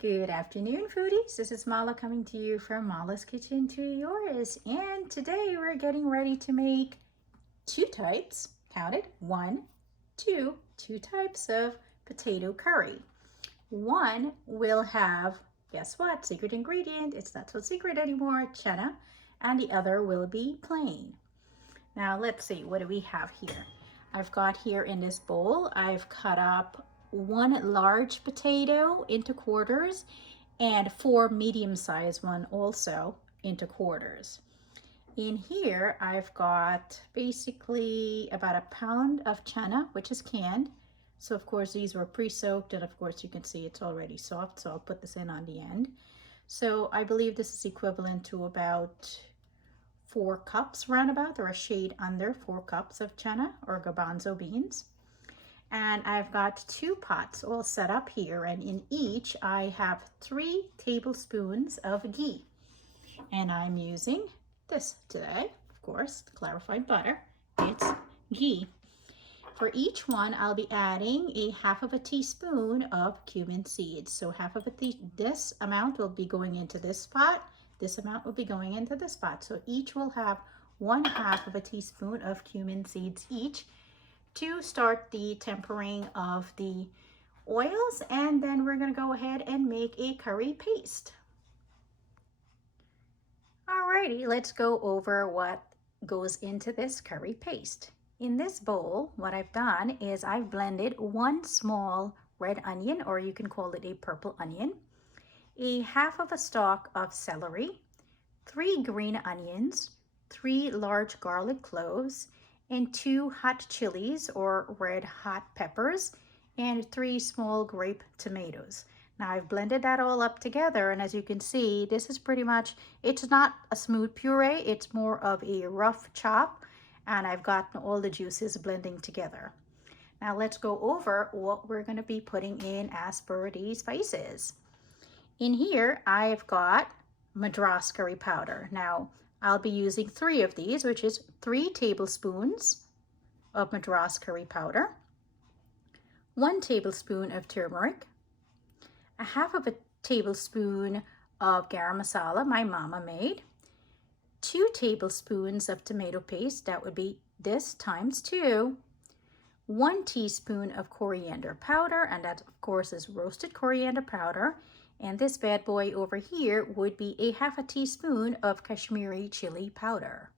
Good afternoon, foodies. This is Mala coming to you from Mala's Kitchen to yours. And today we're getting ready to make two types, counted, two types of potato curry. One will have, guess what, secret ingredient, it's not so secret anymore, chana, and the other will be plain. Now let's see, what do we have here? I've got here in this bowl, I've cut up one large potato into quarters and four medium-sized one also into quarters. In here, I've got basically about a pound of chana, which is canned. So of course these were pre-soaked, and of course you can see it's already soft, so I'll put this in on the end. So I believe this is equivalent to about 4 cups roundabout, or a shade under 4 cups of chana or garbanzo beans. And I've got 2 pots all set up here, and in each I have 3 tablespoons of ghee. And I'm using this today, of course, clarified butter. It's ghee. For each one, I'll be adding a half of a teaspoon of cumin seeds. So this amount will be going into this pot. This amount will be going into this pot. So each will have 1/2 of a teaspoon of cumin seeds each to start the tempering of the oils. And then we're going to go ahead and make a curry paste. Alrighty, let's go over what goes into this curry paste. In this bowl, what I've done is I've blended 1 small red onion, or you can call it a purple onion, a half of a stalk of celery, 3 green onions, 3 large garlic cloves, and 2 hot chilies or red hot peppers, and 3 small grape tomatoes. Now I've blended that all up together, and as you can see, this is pretty much, it's not a smooth puree, it's more of a rough chop, and I've gotten all the juices blending together. Now let's go over what we're going to be putting in as per the spices. In here, I've got Madras curry powder. Now, I'll be using 3 of these, which is 3 tablespoons of Madras curry powder, 1 tablespoon of turmeric, a half of a tablespoon of garam masala my mama made, 2 tablespoons of tomato paste, that would be this times 2, 1 teaspoon of coriander powder, and that of course is roasted coriander powder. And this bad boy over here would be a half a teaspoon of Kashmiri chili powder.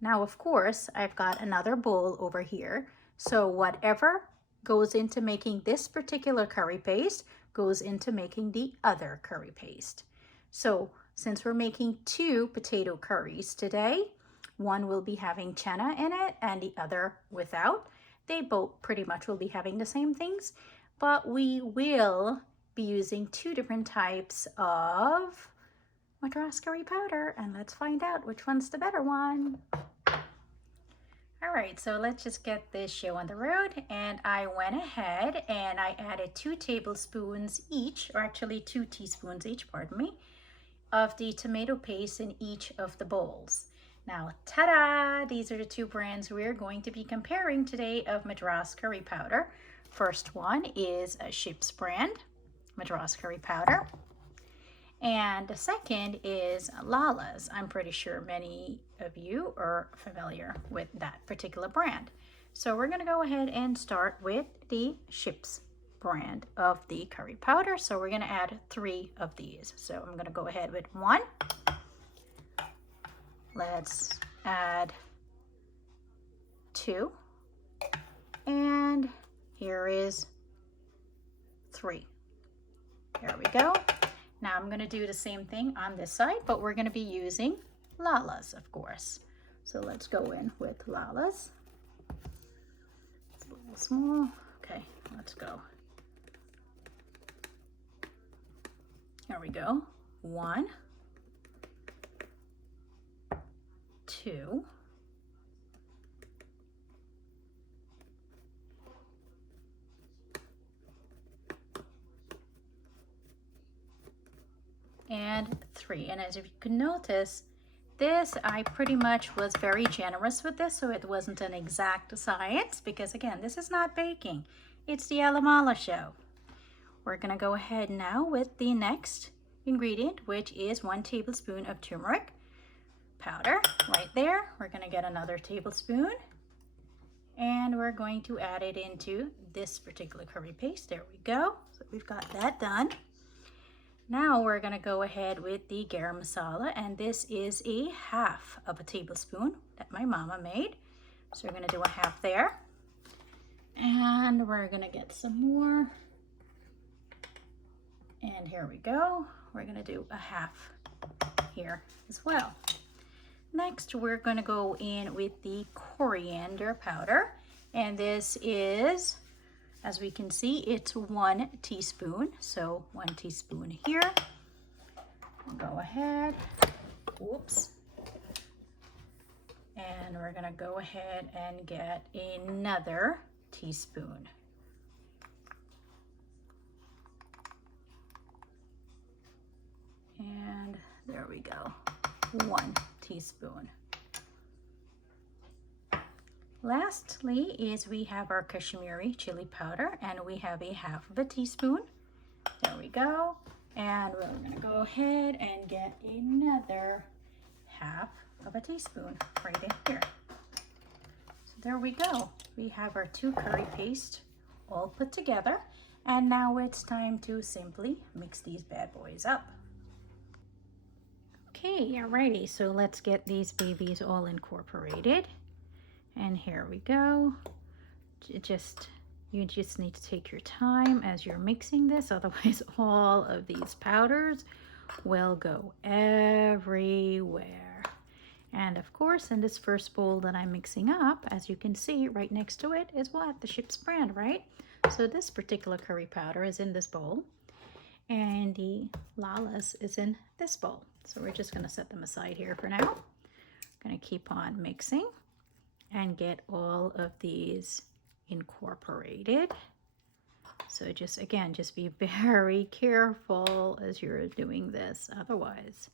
Now, of course, I've got another bowl over here. So whatever goes into making this particular curry paste goes into making the other curry paste. So since we're making 2 potato curries today, one will be having chana in it and the other without. They both pretty much will be having the same things, but we will be using 2 different types of Madras curry powder, and let's find out which one's the better one. All right, so let's just get this show on the road. And I went ahead and I added 2 tablespoons each, or actually 2 teaspoons each, pardon me, of the tomato paste in each of the bowls. Now, ta-da! These are the 2 brands we're going to be comparing today of Madras curry powder. First one is a Ship's brand Madras curry powder, and the second is Lala's. I'm pretty sure many of you are familiar with that particular brand. So we're going to go ahead and start with the Ship's brand of the curry powder. So we're going to add 3 of these. So I'm going to go ahead with 1. Let's add 2, and here is 3. There we go. Now I'm going to do the same thing on this side, but we're going to be using Lala's, of course. So let's go in with Lala's. It's a little small. Okay, let's go. There we go. 1, 2, and 3. And as you can notice, this I pretty much was very generous with this, so it wasn't an exact science, because again, this is not baking, it's the Mala show. we're gonna go ahead now with the next ingredient, which is 1 tablespoon of turmeric powder right there. We're gonna get another tablespoon and we're going to add it into this particular curry paste. There we go. So we've got that done. Now we're gonna go ahead with the garam masala, and this is a half of a tablespoon that my mama made. So we're gonna do a half there. And we're gonna get some more. And here we go. We're gonna do a half here as well. Next, we're gonna go in with the coriander powder. And this is, as we can see, it's 1 teaspoon. So 1 teaspoon here. We'll go ahead, oops. And we're gonna go ahead and get another teaspoon. And there we go, 1 teaspoon. Lastly is we have our Kashmiri chili powder, and we have a half of a teaspoon. There we go. And we're gonna go ahead and get another half of a teaspoon right in here. So there we go. We have our 2 curry paste all put together. And now it's time to simply mix these bad boys up. Okay, alrighty, so let's get these babies all incorporated. And here we go. You just need to take your time as you're mixing this, otherwise all of these powders will go everywhere. And of course, in this first bowl that I'm mixing up, as you can see right next to it is what? The ship's brand, right? So this particular curry powder is in this bowl, and the Lala's is in this bowl. So we're just gonna set them aside here for now. Gonna keep on mixing and get all of these incorporated. So just, again, just be very careful as you're doing this. Otherwise,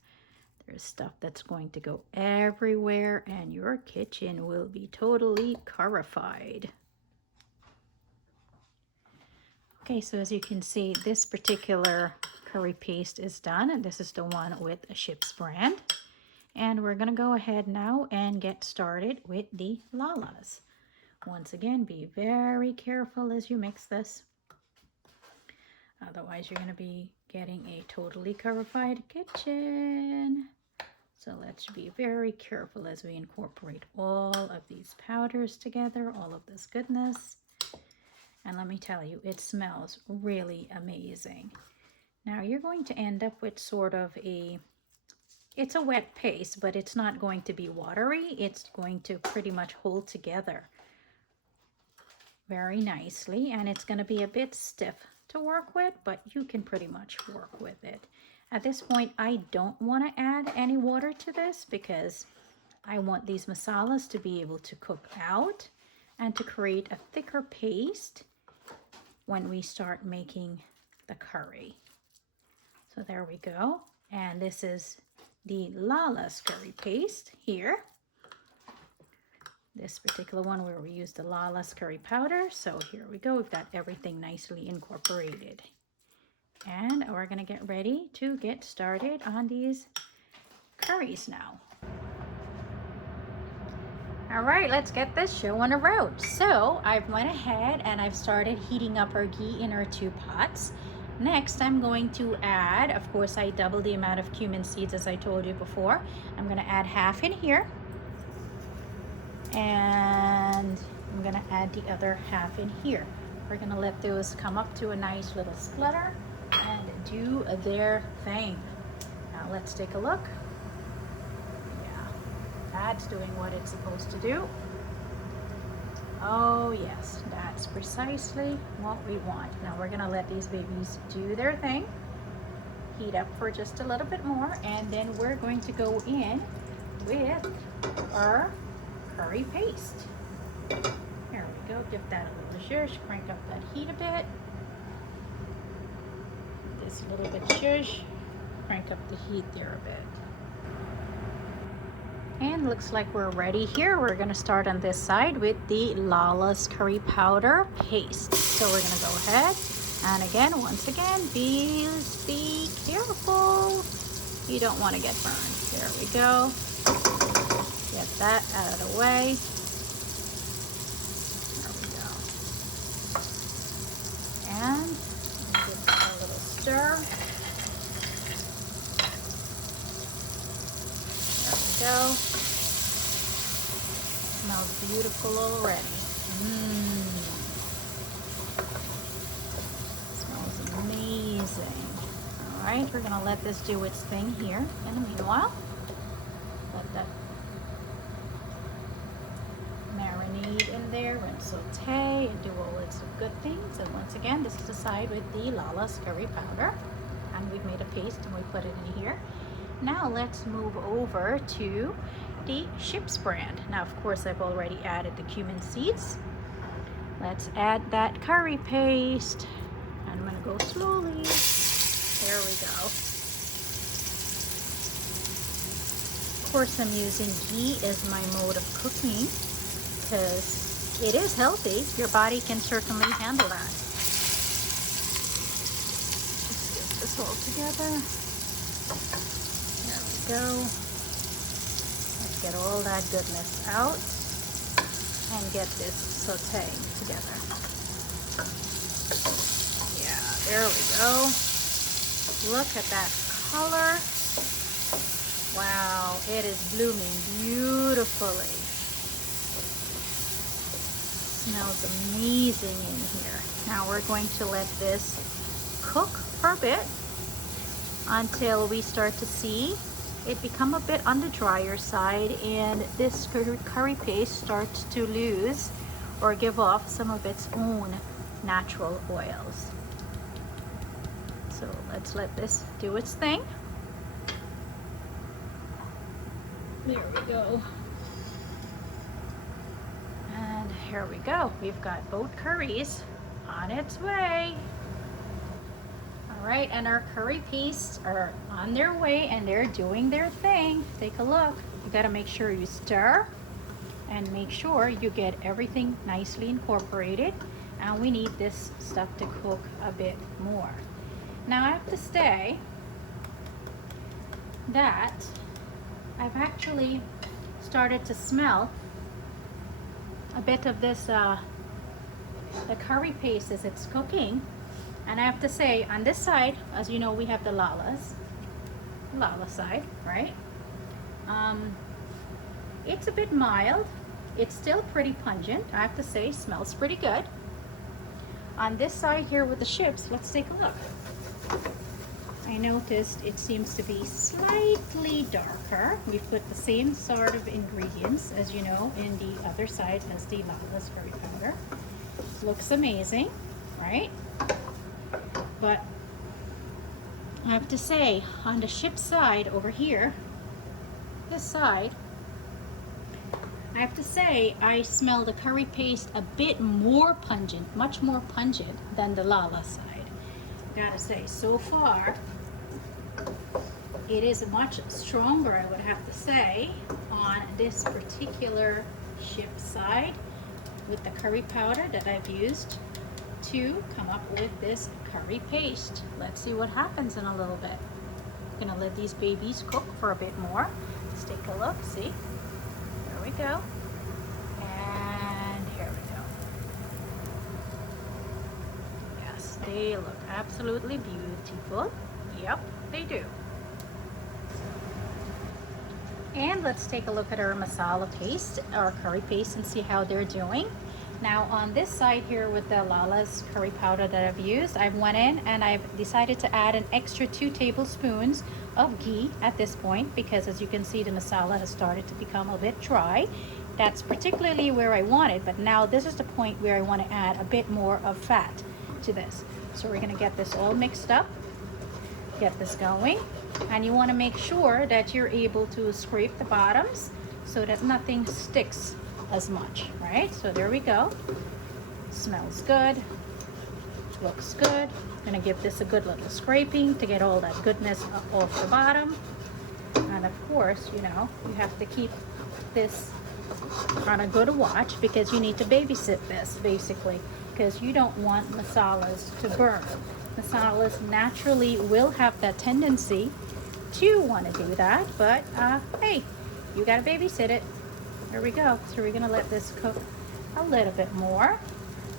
there's stuff that's going to go everywhere and your kitchen will be totally currified. Okay, so as you can see, this particular curry paste is done, and this is the one with a ship's brand. And we're gonna go ahead now and get started with the Lala's. Once again, be very careful as you mix this. Otherwise, you're gonna be getting a totally currified kitchen. So let's be very careful as we incorporate all of these powders together, all of this goodness. And let me tell you, it smells really amazing. Now you're going to end up with sort of it's a wet paste, but it's not going to be watery. It's going to pretty much hold together very nicely, and it's going to be a bit stiff to work with, but you can pretty much work with it. At this point, I don't want to add any water to this because I want these masalas to be able to cook out and to create a thicker paste when we start making the curry. So there we go. And this is the Lala's curry paste here. This particular one where we use the Lala's curry powder. So here we go. We've got everything nicely incorporated. And we're going to get ready to get started on these curries now. All right, let's get this show on the road. So I've went ahead and I've started heating up our ghee in our 2 pots. Next, I'm going to add, of course, I doubled the amount of cumin seeds as I told you before. I'm going to add half in here. And I'm going to add the other half in here. We're going to let those come up to a nice little splutter and do their thing. Now let's take a look. Yeah, that's doing what it's supposed to do. Oh yes, that's precisely what we want. Now we're gonna let these babies do their thing, heat up for just a little bit more, and then we're going to go in with our curry paste. Here we go, give that a little zhuzh, crank up that heat a bit. This little bit zhuzh, crank up the heat there a bit. And looks like we're ready here. We're gonna start on this side with the Lala's curry powder paste. So we're gonna go ahead And again, once again, be careful. You don't want to get burned. There we go. Get that out of the way. There we go. And give it a little stir. There we go. Smells beautiful already. Smells amazing. All right, we're gonna let this do its thing here. In the meanwhile, let that marinade in there and saute and do all its good things. And once again, this is the side with the Lala's curry powder. And we've made a paste and we put it in here. Now let's move over to the Ship's brand. Now, of course, I've already added the cumin seeds. Let's add that curry paste. I'm gonna go slowly. There we go. Of course, I'm using ghee as my mode of cooking because it is healthy. Your body can certainly handle that. Let's get this all together. There we go. Let's get all that goodness out and get this sauteing together. Yeah, there we go. Look at that color. Wow, it is blooming beautifully. Smells amazing in here. Now we're going to let this cook for a bit until we start to see it become a bit on the drier side and this curry paste starts to lose or give off some of its own natural oils. So let's let this do its thing. There we go. And here we go. We've got both curries on its way. All right, and our curry pastes are on their way and they're doing their thing. Take a look. You got to make sure you stir and make sure you get everything nicely incorporated. And we need this stuff to cook a bit more. Now I have to say that I've actually started to smell a bit of this, the curry paste as it's cooking. And I have to say, on this side, as you know, we have the Lala side, right? It's a bit mild. It's still pretty pungent. I have to say, smells pretty good. On this side here with the chips, let's take a look. I noticed it seems to be slightly darker. We've put the same sort of ingredients as you know in the other side as the Lala's curry powder. Looks amazing, right? But I have to say, on the ship side over here, this side, I have to say I smell the curry paste a bit more pungent, much more pungent than the Lala side. Gotta say, so far, it is much stronger, I would have to say, on this particular ship side with the curry powder that I've used to come up with this curry paste. Let's see what happens in a little bit. I'm gonna let these babies cook for a bit more. Let's take a look, see? There we go. And here we go. Yes, they look absolutely beautiful. Yep, they do. And let's take a look at our masala paste, our curry paste, and see how they're doing. Now on this side here with the Lala's curry powder that I've used, I've went in and I've decided to add an extra 2 tablespoons of ghee at this point because as you can see the masala has started to become a bit dry. That's particularly where I want it, but now this is the point where I want to add a bit more of fat to this. So we're going to get this all mixed up, get this going, and you want to make sure that you're able to scrape the bottoms so that nothing sticks as much, right? So there we go. Smells good, looks good. Gonna give this a good little scraping to get all that goodness off the bottom. And of course, you know, you have to keep this on a good watch because you need to babysit this basically because you don't want masalas to burn. Masalas naturally will have that tendency to want to do that, but hey, you gotta babysit it. There we go. So we're gonna let this cook a little bit more,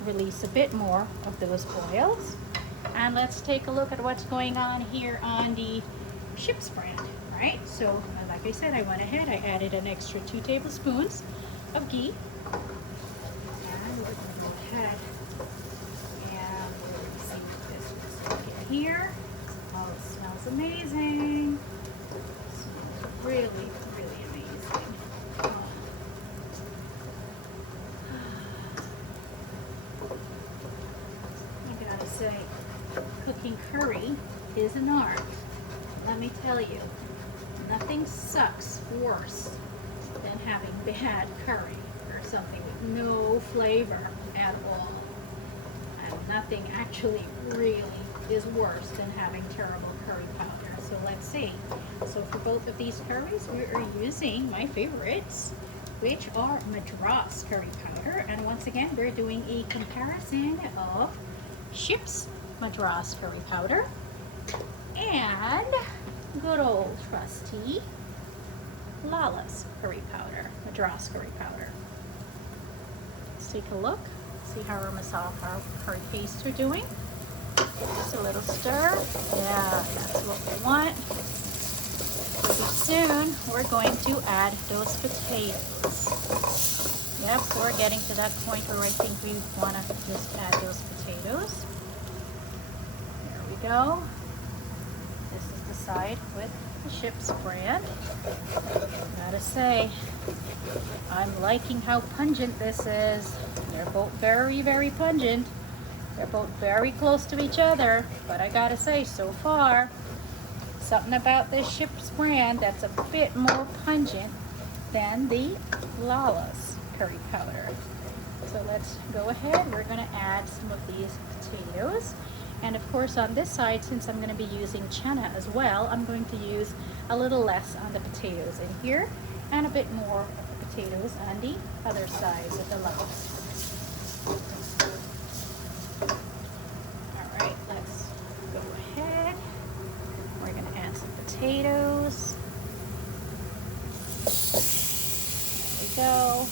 release a bit more of those oils. And let's take a look at what's going on here on the chips brand, right? So like I said, I went ahead, I added an extra 2 tablespoons of ghee. And we're gonna go ahead and we're gonna see what this looks like here. Oh, it smells amazing. It smells really, really amazing. I gotta say, cooking curry is an art. Let me tell you, nothing sucks worse than having bad curry or something with no flavor at all. And nothing actually really is worse than having terrible curry powder. So let's see. So for both of these curries, we are using my favorites, which are Madras curry powder. And once again, we're doing a comparison of Ship's Madras curry powder and good old trusty Lala's curry powder, Madras curry powder. Let's take a look, see how our masala, our curry pastes are doing. Just a little stir. Yeah, that's what we want. Pretty soon, we're going to add those potatoes. Yep, so we're getting to that point where I think we want to just add those potatoes. There we go. This is the side with the Ship's brand. Gotta say, I'm liking how pungent this is. They're both very, very pungent. They're both very close to each other, but I gotta say, so far, something about this Ship's brand that's a bit more pungent than the Lala's curry powder. So let's go ahead. We're gonna add some of these potatoes. And of course on this side, since I'm gonna be using chana as well, I'm going to use a little less on the potatoes in here and a bit more of the potatoes on the other side of the lumps. All right, let's go ahead. We're gonna add some potatoes. There we go.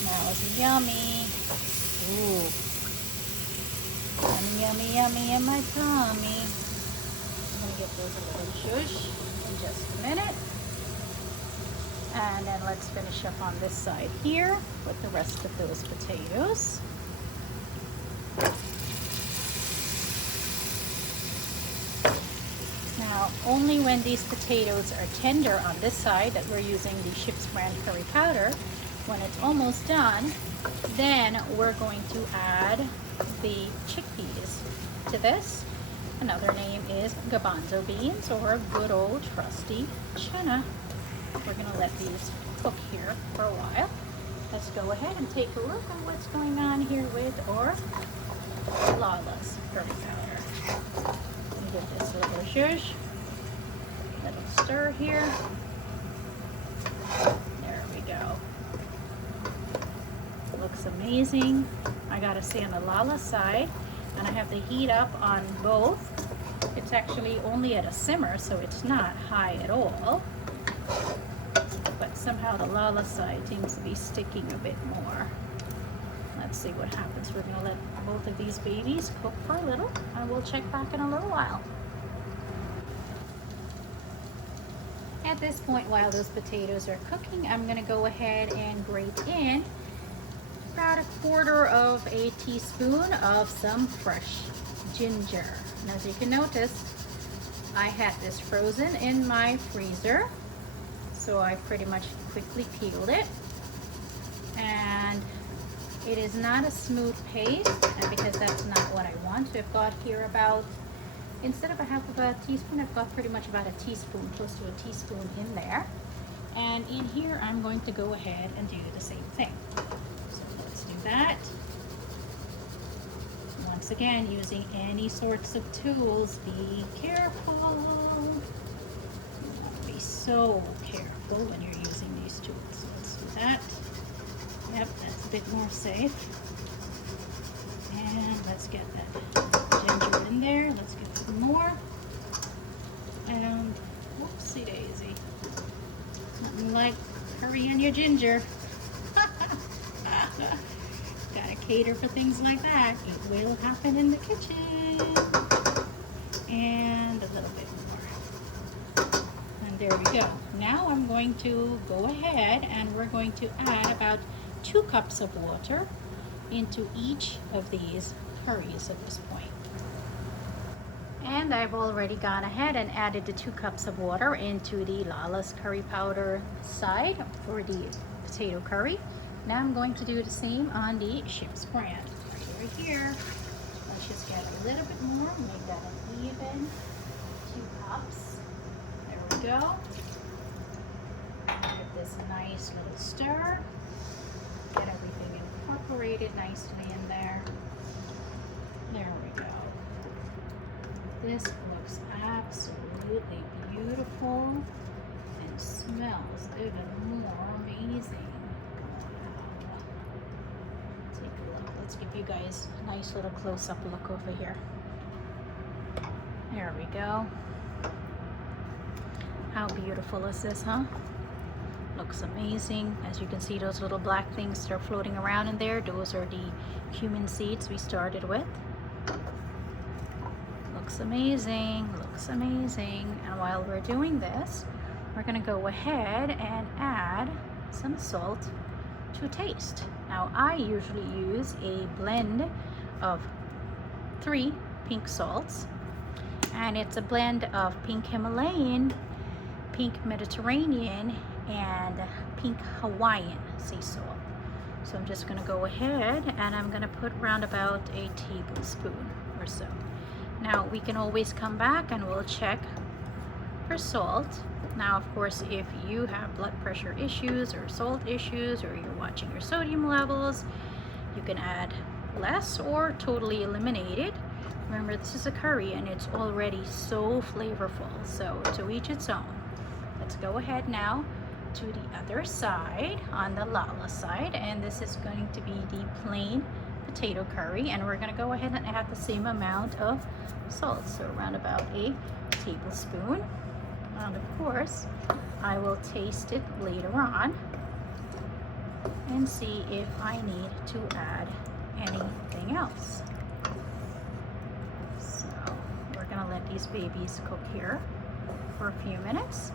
Smells yummy. Ooh. Yummy, yummy, yummy in my tummy. I'm gonna get those a little shush in just a minute. And then let's finish up on this side here with the rest of those potatoes. Now, only when these potatoes are tender on this side that we're using the Ship's brand curry powder, when it's almost done, then we're going to add the chickpeas to this. Another name is garbanzo beans or good old trusty chana. We're gonna let these cook here for a while. Let's go ahead and take a look at what's going on here with our Lala's curry powder. Give this a little zhuzh, little stir here. There we go. Looks amazing. I gotta say on the Lala side, and I have the heat up on both. It's actually only at a simmer, so it's not high at all. But somehow the Lala side seems to be sticking a bit more. Let's see what happens. We're gonna let both of these babies cook for a little, and we'll check back in a little while. At this point, while those potatoes are cooking, I'm gonna go ahead and grate in about 1/4 of a teaspoon of some fresh ginger. And as you can notice, I had this frozen in my freezer, so I pretty much quickly peeled it. And it is not a smooth paste, and because that's not what I want, I've got here about, instead of a half of a teaspoon, I've got pretty much about a teaspoon, close to a teaspoon in there. And in here, I'm going to go ahead and do the same thing. So let's do that. Once again, using any sorts of tools, be careful. You want to be so careful when you're using these tools. So let's do that. Yep, that's a bit more safe. And let's get that ginger in there. Let's get some more. And whoopsie daisy. Nothing like curry and your ginger. Gotta cater for things like that. It will happen in the kitchen. And a little bit more. And there we go. Now I'm going to go ahead and we're going to add about 2 cups of water into each of these curries at this point. And I've already gone ahead and added the 2 cups of water into the Lala's curry powder side for the potato curry. Now I'm going to do the same on the Ship's brand. Right here. Let's just get a little bit more, make that an even 2 cups. There we go. Give this a nice little stir. Get everything incorporated nicely in there. There we go. This looks absolutely beautiful and smells even more amazing. Wow. Take a look. Let's give you guys a nice little close-up look over here. There we go. How beautiful is this, huh? Looks amazing. As you can see, those little black things that are floating around in there, those are the cumin seeds we started with. Looks amazing, looks amazing. And while we're doing this, we're gonna go ahead and add some salt to taste. Now, I usually use a blend of 3 pink salts, and it's a blend of pink Himalayan, pink Mediterranean, and pink Hawaiian sea salt. So I'm just gonna go ahead and I'm gonna put around about a tablespoon or so. Now we can always come back and we'll check for salt. Now, of course, if you have blood pressure issues or salt issues, or you're watching your sodium levels, you can add less or totally eliminate it. Remember, this is a curry and it's already so flavorful, so to each its own. Let's go ahead now to the other side, on the Lala side, and this is going to be the plain potato curry, and we're going to go ahead and add the same amount of salt, so around about a tablespoon. And of course, I will taste it later on and see if I need to add anything else. So we're going to let these babies cook here for a few minutes.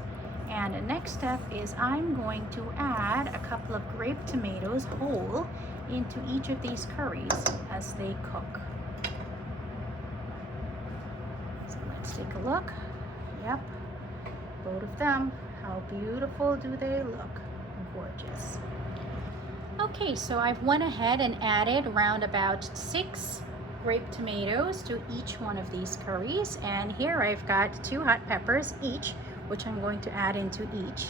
And the next step is I'm going to add a couple of grape tomatoes whole into each of these curries as they cook. So let's take a look. Yep, both of them. How beautiful do they look? Gorgeous. Okay, so I've went ahead and added around about 6 grape tomatoes to each one of these curries, and here I've got 2 hot peppers each, which I'm going to add into each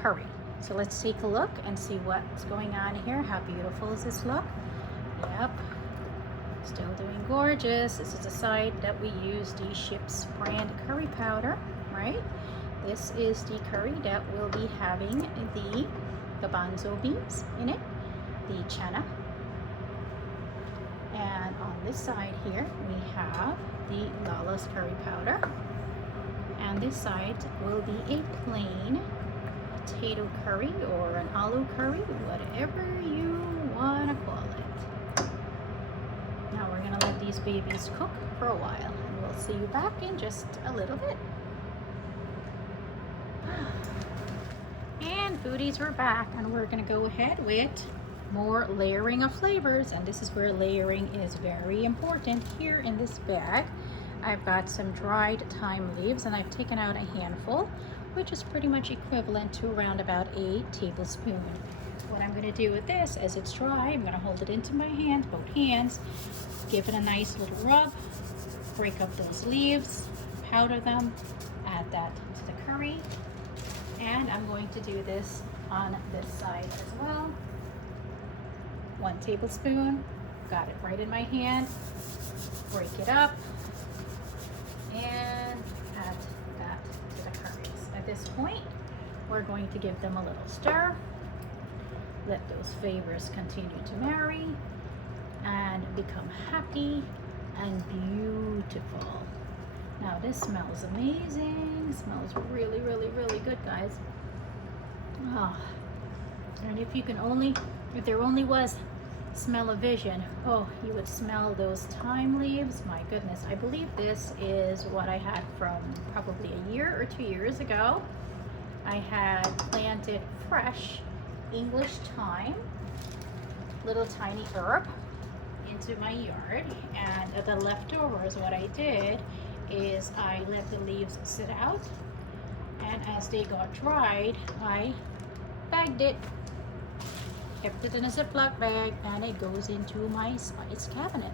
curry. So let's take a look and see what's going on here. How beautiful does this look? Yep, still doing gorgeous. This is the side that we use the Ship's brand curry powder, right? This is the curry that will be having the garbanzo beans in it, the chana. And on this side here, we have the Lala's curry powder. And this side will be a plain potato curry or an aloo curry, whatever you want to call it. Now we're going to let these babies cook for a while, and we'll see you back in just a little bit. And foodies, we're back, and we're going to go ahead with more layering of flavors, and this is where layering is very important. Here in this bag, I've got some dried thyme leaves, and I've taken out a handful, which is pretty much equivalent to around about a tablespoon. What I'm going to do with this, as it's dry, I'm going to hold it into my hand, both hands, give it a nice little rub, break up those leaves, powder them, add that to the curry, and I'm going to do this on this side as well. 1 tablespoon, got it right in my hand, break it up, and add that to the curries. At this point, we're going to give them a little stir. let those flavors continue to marry and become happy and beautiful. Now this smells amazing. It smells really, really, really good, guys. Oh, and if there only was smell-o-vision, oh, you would smell those thyme leaves. My goodness, I believe this is what I had from probably a year or 2 years ago. I had planted fresh English thyme, little tiny herb, into my yard, and the leftovers, what I did is I let the leaves sit out, and as they got dried, I bagged it, kept it in a Ziploc bag, and it goes into my spice cabinet.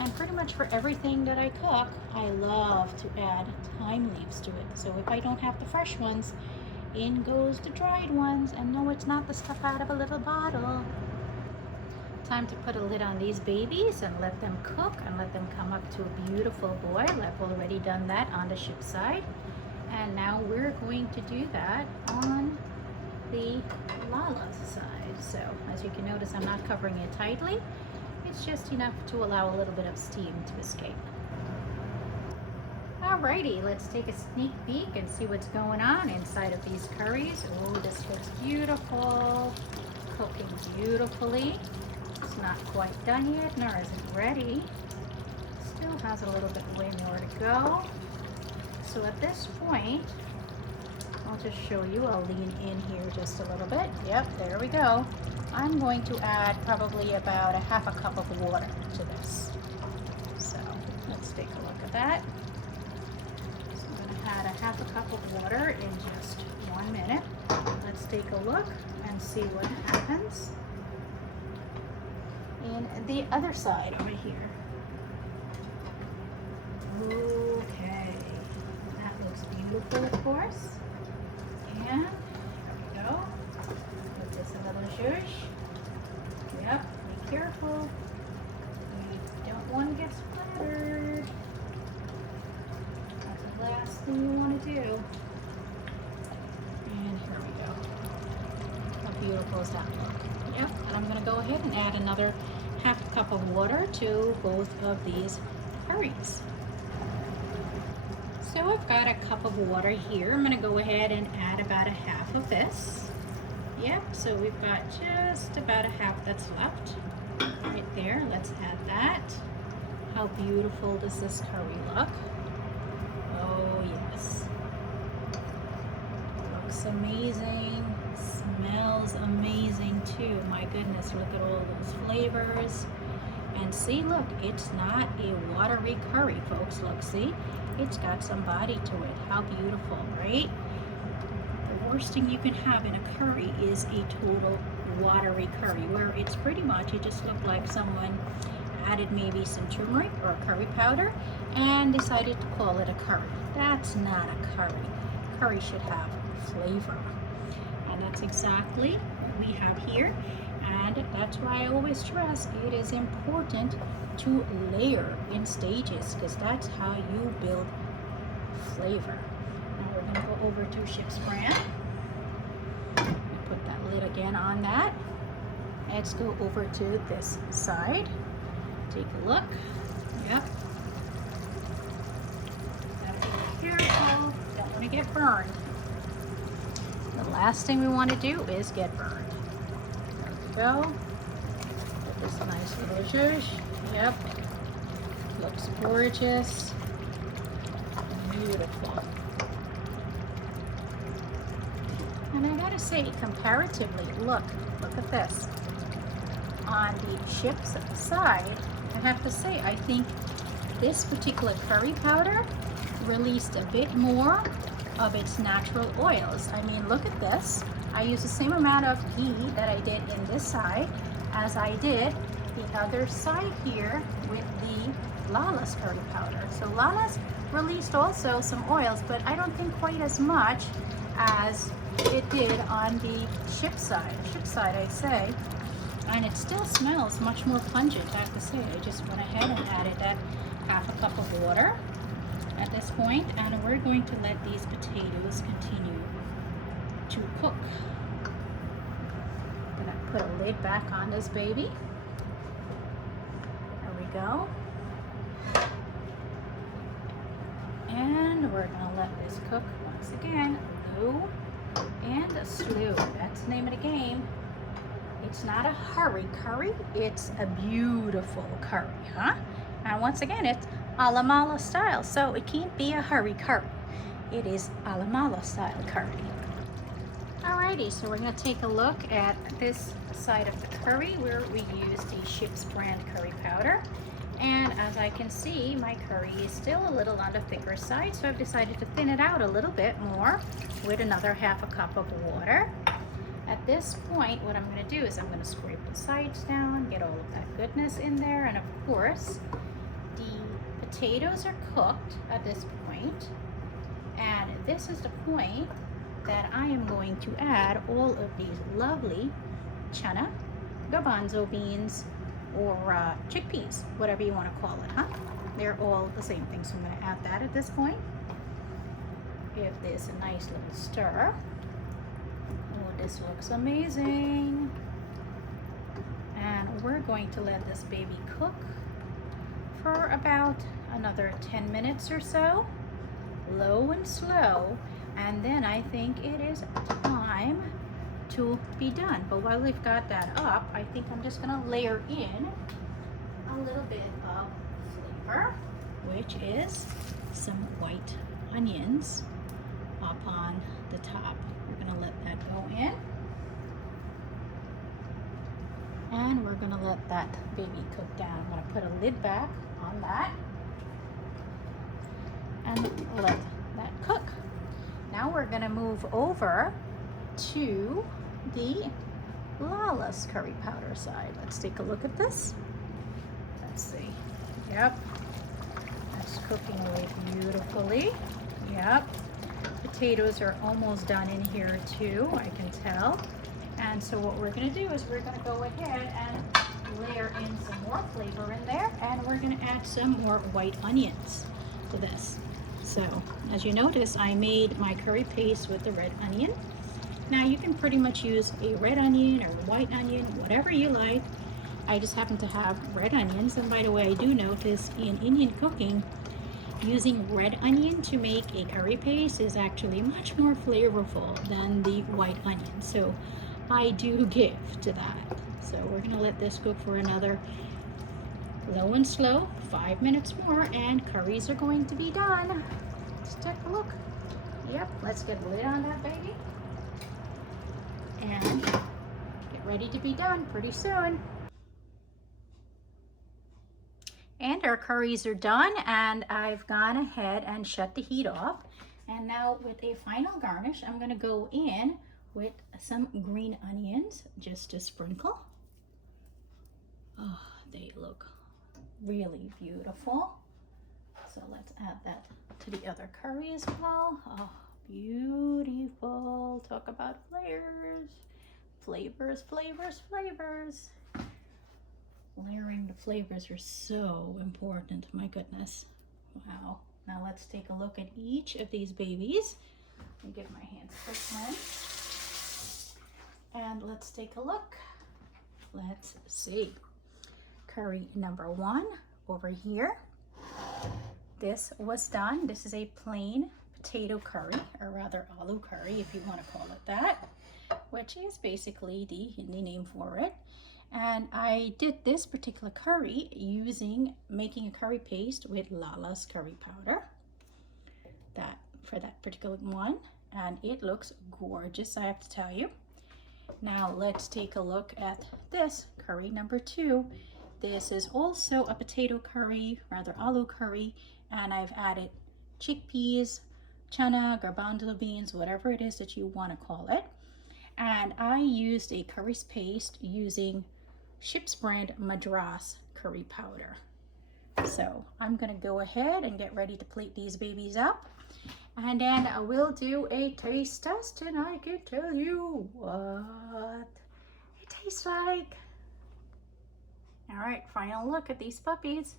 And pretty much for everything that I cook, I love to add thyme leaves to it. So if I don't have the fresh ones, in goes the dried ones, and no, it's not the stuff out of a little bottle. Time to put a lid on these babies and let them cook and let them come up to a beautiful boil. I've already done that on the ship side, and now we're going to do that on the Lala side. So as you can notice, I'm not covering it tightly. It's just enough to allow a little bit of steam to escape. Alrighty, let's take a sneak peek and see what's going on inside of these curries. Oh, this looks beautiful, cooking beautifully. It's not quite done yet, nor is it ready. Still has a little bit way more to go. So at this point, I'll just show you. I'll lean in here just a little bit. Yep, there we go. I'm going to add probably about a half a cup of water to this. So let's take a look at that. So I'm going to add a half a cup of water in just 1 minute. Let's take a look and see what happens in the other side over here. Okay, that looks beautiful, of course. And here we go. Put this a little shush. Yep, be careful. You don't want to get splattered. That's the last thing you want to do. And here we go. How beautiful is that look? Yep, and I'm going to go ahead and add another half a cup of water to both of these curries. So I've got a cup of water here. I'm going to go ahead and add about a half of this. Yep, so we've got just about a half that's left right there. Let's add that. How beautiful does this curry look? Oh yes. Looks amazing. Smells amazing too. My goodness, look at all those flavors. And see, look, it's not a watery curry, folks. Look, see? It's got some body to it. How beautiful, right? The worst thing you can have in a curry is a total watery curry, where it's pretty much, it just looked like someone added maybe some turmeric or curry powder and decided to call it a curry. That's not a curry. Curry should have flavor. And that's exactly what we have here. And that's why I always stress it is important to layer in stages, because that's how you build flavor. Now we're going to go over to ship's brand. Put that lid again on that. Let's go over to this side. Take a look. Yep. Gotta be careful. Don't want to get burned. The last thing we want to do is get burned. There we go. Put this nice little zhuzh. Yep. Looks gorgeous. Beautiful. And I gotta say, comparatively, look at this. On the ship's side, I have to say, I think this particular curry powder released a bit more of its natural oils. I mean, look at this. I use the same amount of ghee that I did in this side as I did the other side here with the Lala's curry powder. So Lala's released also some oils, but I don't think quite as much as it did on the ship side. Ship side, I'd say. And it still smells much more pungent, I have to say. I just went ahead and added that half a cup of water at this point, and we're going to let these potatoes continue to cook. gonna put a lid back on this baby. There we go. And we're gonna let this cook once again, low and slow. That's the name of the game. It's not a hurry curry, it's a beautiful curry, huh? And once again, it's a la mala style, so it can't be a hurry curry. It is a la mala style curry. Alrighty, so we're gonna take a look at this side of the curry where we used the Ship's brand curry powder. And as I can see, my curry is still a little on the thicker side, so I've decided to thin it out a little bit more with another half a cup of water. At this point, what I'm going to do is I'm going to scrape the sides down, get all of that goodness in there, and of course, the potatoes are cooked at this point, and this is the point that I am going to add all of these lovely chana, garbanzo beans, or chickpeas, whatever you want to call it, huh? They're all the same thing, so I'm going to add that at this point. Give this a nice little stir. Oh, this looks amazing. And we're going to let this baby cook for about another 10 minutes or so, low and slow, and then I think it is time to be done. But while we've got that up, I think I'm just gonna layer in a little bit of flavor, which is some white onions up on the top. We're gonna let that go in, and we're gonna let that baby cook down. I'm gonna put a lid back on that and let that cook. Now we're gonna move over to the Lala's curry powder side. Let's take a look at this. Let's see. Yep, that's cooking away beautifully. Yep, potatoes are almost done in here too, I can tell. And so what we're going to do is we're going to go ahead and layer in some more flavor in there, and we're going to add some more white onions to this. So as you notice, I made my curry paste with the red onion. Now you can pretty much use a red onion or white onion, whatever you like. I just happen to have red onions, and by the way, I do notice in Indian cooking, using red onion to make a curry paste is actually much more flavorful than the white onion. So I do give to that. So we're gonna let this cook for another low and slow, 5 minutes more, and curries are going to be done. Let's take a look. Yep, let's get a lid on that baby and get ready to be done pretty soon. And our curries are done, and I've gone ahead and shut the heat off. And now with a final garnish, I'm gonna go in with some green onions, just to sprinkle. Oh, they look really beautiful. So let's add that to the other curry as well. Oh, beautiful. Talk about flavors. Flavors, flavors, flavors. Layering the flavors are so important, my goodness. Wow. Now let's take a look at each of these babies. Let me give my hands a quick cleanse. And let's take a look. Let's see. Curry number 1 over here. This was done. This is a plain potato curry, or rather aloo curry if you want to call it that, which is basically the Hindi name for it. And I did this particular curry making a curry paste with Lala's curry powder, for that particular one, and it looks gorgeous, I have to tell you. Now let's take a look at this curry number 2. This is also a potato curry, rather aloo curry, and I've added chickpeas, chana, garbanzo beans, whatever it is that you want to call it. And I used a curry paste using Ship's brand Madras curry powder. So I'm gonna go ahead and get ready to plate these babies up, and then I will do a taste test, and I can tell you what it tastes like. All right, final look at these puppies.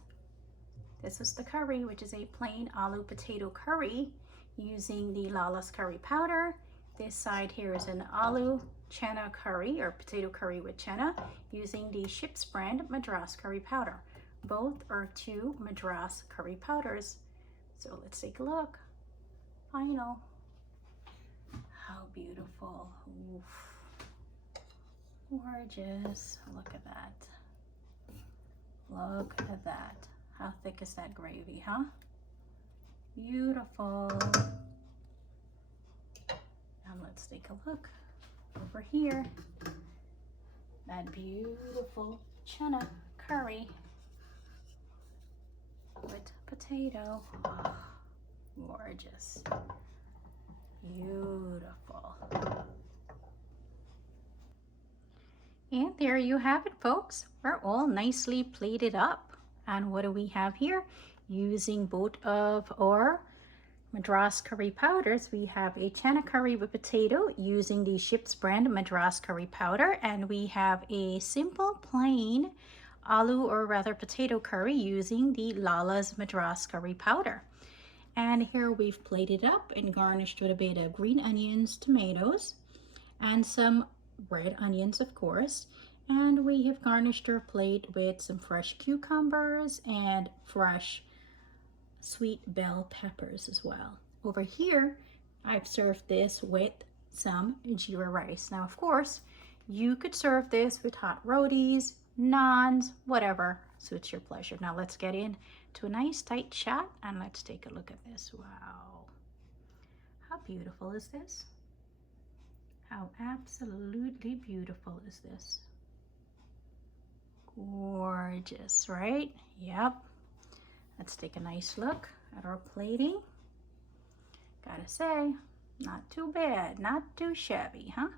This is the curry, which is a plain aloo potato curry using the Lala's curry powder. This side here is an aloo chana curry or potato curry with chana using the Ships brand Madras curry powder. Both are 2 Madras curry powders. So let's take a look. Final. How beautiful. Oof. Gorgeous. Look at that. Look at that. How thick is that gravy, huh? Beautiful. And let's take a look over here. That beautiful chana curry with potato. Oh, gorgeous. Beautiful. And there you have it, folks. We're all nicely plated up. And what do we have here? Using both of our Madras curry powders, we have a chana curry with potato using the Ships brand Madras curry powder, and we have a simple plain aloo or rather potato curry using the Lala's Madras curry powder. And here we've plated up and garnished with a bit of green onions, tomatoes, and some red onions, of course. And we have garnished our plate with some fresh cucumbers and fresh sweet bell peppers as well. Over here, I've served this with some jeera rice. Now, of course, you could serve this with hot rotis, naans, whatever suits your pleasure. Now let's get into a nice tight shot and let's take a look at this. Wow. How beautiful is this? How absolutely beautiful is this? Gorgeous, right? Yep. Let's take a nice look at our plating. Gotta say, not too bad, not too shabby, huh?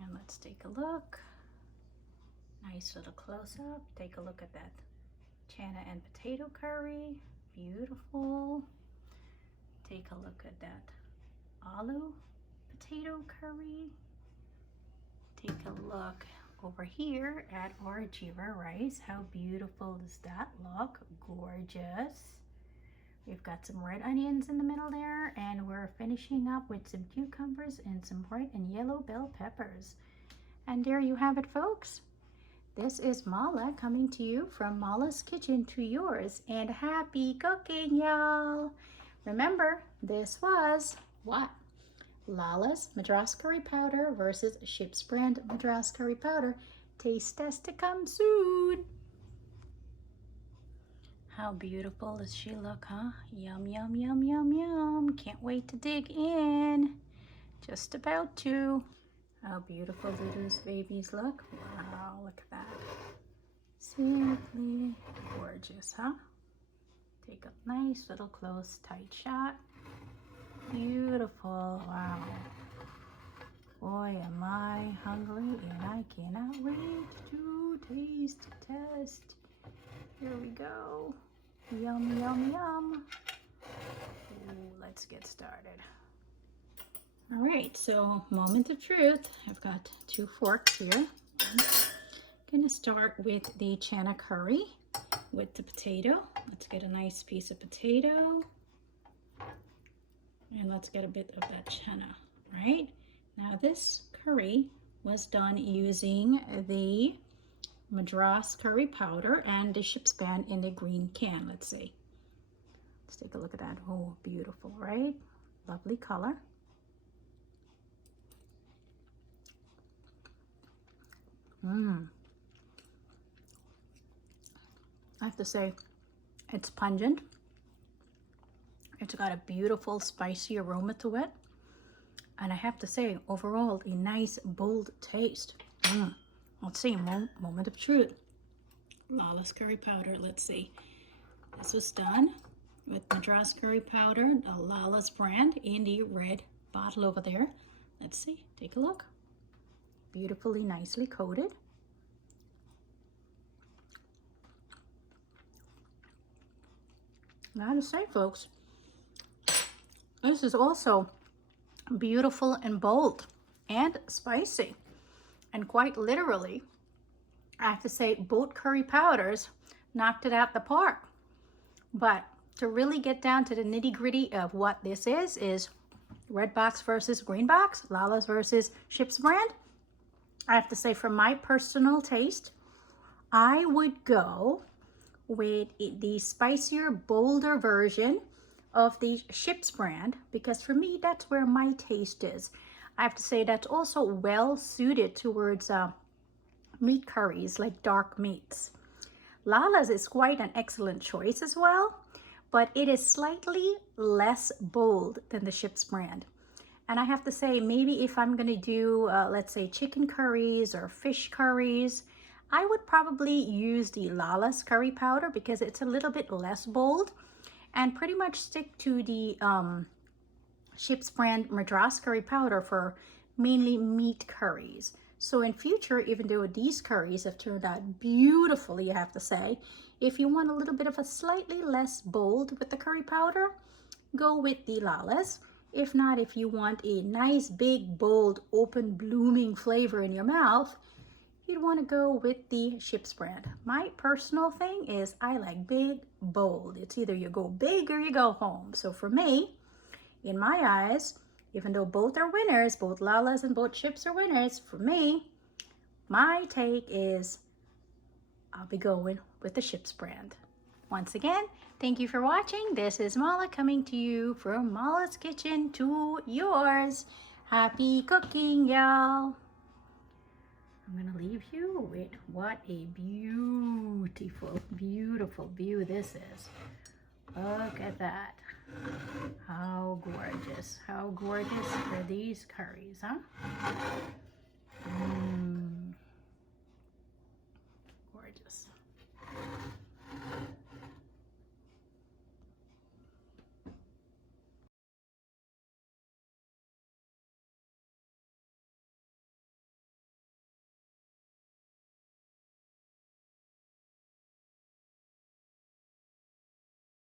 And let's take a look. Nice little close-up. Take a look at that chana and potato curry. Beautiful. Take a look at that aloo potato curry. Take a look over here at our jeera rice. How beautiful does that look? Gorgeous. We've got some red onions in the middle there, and we're finishing up with some cucumbers and some bright and yellow bell peppers. And there you have it, folks. This is Mala coming to you from Mala's Kitchen to yours, and happy cooking, y'all. Remember, this was what? Lala's Madras curry powder versus Ships brand Madras curry powder. Taste test to come soon. How beautiful does she look, huh? Yum, yum, yum, yum, yum. Can't wait to dig in. Just about to. How beautiful do those babies look? Wow, look at that. Simply gorgeous, huh? Take a nice little close, tight shot. Beautiful. Wow. Boy, am I hungry and I cannot wait to taste test. Here we go. Yum, yum, yum. Ooh, let's get started. All right, so moment of truth. I've got 2 forks here. I'm gonna start with the chana curry with the potato. Let's get a nice piece of potato. And let's get a bit of that chana, right? Now this curry was done using the Madras curry powder and the Ships brand in the green can. Let's see. Let's take a look at that. Oh, beautiful, right? Lovely color. I have to say, it's pungent. It's got a beautiful spicy aroma to it. And I have to say, overall, a nice, bold taste. Let's see, moment of truth. Lala's curry powder, let's see. This was done with Madras curry powder, the Lala's brand, in the red bottle over there. Let's see, take a look. Beautifully, nicely coated. I have to say, folks, this is also beautiful and bold and spicy. And quite literally, I have to say, both curry powders knocked it out the park. But to really get down to the nitty-gritty of what this is red box versus green box, Lala's versus Ship's brand. I have to say, for my personal taste, I would go with the spicier, bolder version of the Ship's brand, because for me, that's where my taste is. I have to say that's also well suited towards meat curries, like dark meats. Lala's is quite an excellent choice as well, but it is slightly less bold than the Ship's brand. And I have to say, maybe if I'm gonna do, let's say, chicken curries or fish curries, I would probably use the Lala's curry powder because it's a little bit less bold, and pretty much stick to the Ship's brand Madras curry powder for mainly meat curries. So in future, even though these curries have turned out beautifully, I have to say, if you want a little bit of a slightly less bold with the curry powder, go with the Lala's. If not, if you want a nice, big, bold, open, blooming flavor in your mouth, you'd want to go with the Ship's brand. My personal thing is I like big, bold. It's either you go big or you go home. So for me, in my eyes, even though both are winners, both Lala's and both Ship's are winners, for me, my take is I'll be going with the Ship's brand. Once again, thank you for watching. This is Mala coming to you from Mala's Kitchen to yours. Happy cooking, y'all. I'm gonna leave you with what a beautiful, beautiful view this is. Look at that. How gorgeous are these curries, huh?